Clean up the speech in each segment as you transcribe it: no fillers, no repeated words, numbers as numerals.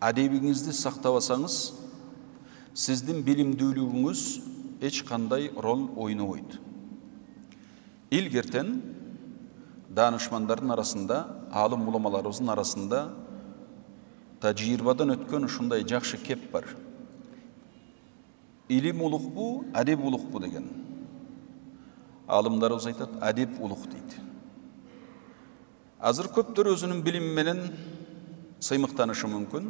Адебиңизди сактабасаңыз, сиздин билимдүүлүгүңүз эч кандай рол ойнобойт. Илгертен данышмандардын арасында, алым уламаларыбыздын арасында тажрыйбадан өткөн ушундай жакшы кеп бар. Илим улукпу, адеп улукпу деген. Алымдарыбыз айтат, адеп улук дейт. Азыр көптөр өзүнүн билими менен сыймыктанышы мүмкүн.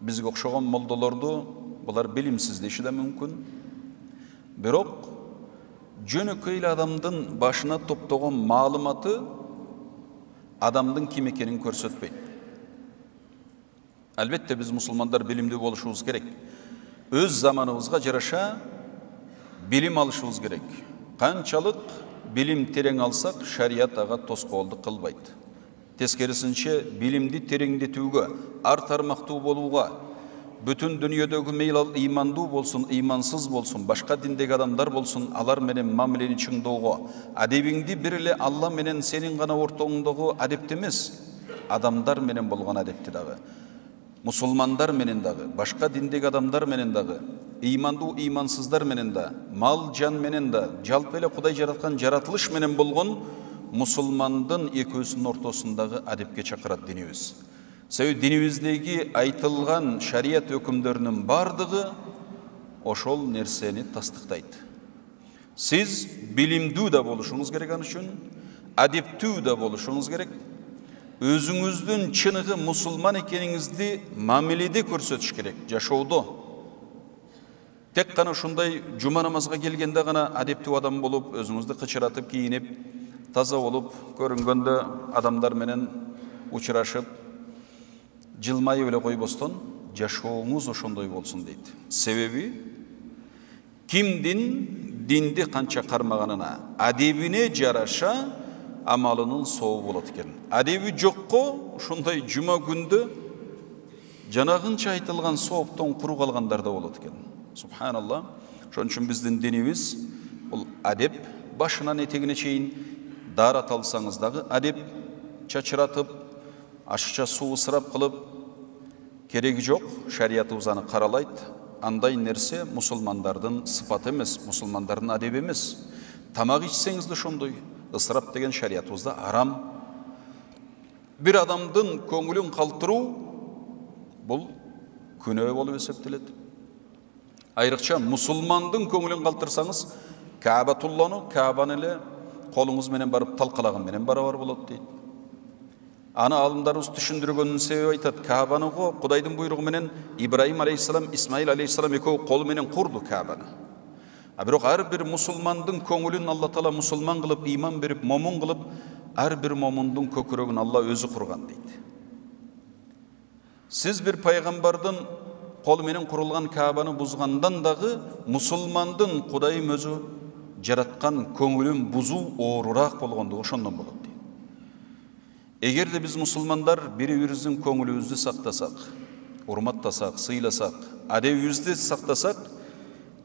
Бизге окшогон молдолорду булар билимсиз деши да мүмкүн. Бирок жөнөкөй адамдын башына топтогон маалыматы адамдын ким экенин көрсөтпөйт. Албетте биз мусулмандар билимдүү болушубуз керек. Өз заманыбызга жараша билим алышыбыз керек. Канчалык билим терең алсак, шарият ага тоскоолдук кылбайт. Тескерисинче билимди тереңдетүүгө, ар тармактуу болууга, бүтүн дүйнөдөгү мейл ыймандуу болсун, ыймансыз болсун, башка диндеги адамдар болсун, алар менен мамилени чыңдоого, адебиңди бир эле Алла менен сенин гана ортоңдогу адепти эмес, адамдар менен болгон адепти дагы, мусулмандар менен дагы, башка диндеги адамдар менен дагы, ыймандуу ыймансыздар менен да, мал жан менен да, жалпы эле Кудай жараткан жаратылыш менен болгон мусулмандын экөөсүнүн ортосундагы адепке чакырат динибиз. Себеби динибиздеги айтылган шарият өкүмдөрүнүн бардыгы ошол нерсени тастыктайт. Сиз билимдүү да болушуңуз керек ан үчүн, адептүү да болушуңуз керек. Өзүңүздүн чыныгы мусулман экениңизди мамиледе көрсөтүш керек, жашоодо. Тек гана ушундай жума намазга келгенде гана адептүү адам болуп, өзүңүздү кычыратып кийинип, таза болуп, көрүнгөндө адамдар менен учурашып, жылмайып эле койбостон, жашооңуз ошондой болсун дейт. Себеби кимдин динди канча кармаганына, адебине жараша амалынын сообу болот экен. Адеби жокко ушундай жума күндө жанагынча айтылган сооптон куру калгандар да болот экен. Субханалла. Ошон үчүн биздин динибиз бул адеп, башынан этегине чейин дарат алсаңыз дагы адеп, чачыратып, ашыкча суу ысырап кылып кереги жок, шариятыбыз аны каралайт. Андай нерсе мусулмандардын сыпаты эмес, мусулмандардын адеби эмес. Тамак ичсеңиз да ошондой, ысырап деген шариятыбызда арам. Бир адамдын көңүлүн калтыруу бул күнөө болуп эсептелет. Айрыкча мусулмандын көңүлүн калтырсаңыз, Каабатулланы, Каабаны эле колуңуз менен барып талкалаган менен барабар болот дейт. Аны алымдарыбыз түшүндүргөнүн себеби айтат, Каабаны Кудайдын буйругу менен Ибраим алейхиссалам, Исмаил алейхиссалам экөө колу менен курду Каабаны. Бирок ар бир мусулмандын көңүлүн Алла Таала мусулман кылып, иман берип, момун кылып, ар бир момундун көкүрөгүн Алла өзү курган дейт. Сиз бир пайгамбардын колу менен курулган Каабаны бузгандан дагы мусулмандын Кудайым өзү жараткан көңүлүн бузуу оорураак болгондугу ошондон болот дейт. Эгерде биз мусулмандар бири-бирибиздин көңүлүбүздү сактасак, урматтасак, сыйласак, адебибизди сактасак,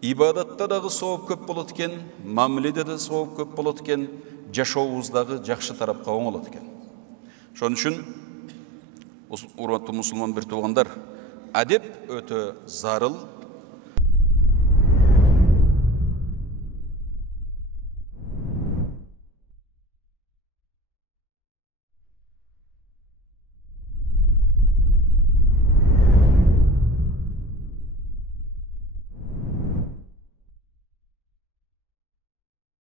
ибадатта дагы сооп көп болот экен, мамиледе да сооп көп болот экен, жашообуздагы жакшы тарапка оңолот экен. Ошон үчүн урматтуу мусулман бир туугандар, адеп өтө зарыл,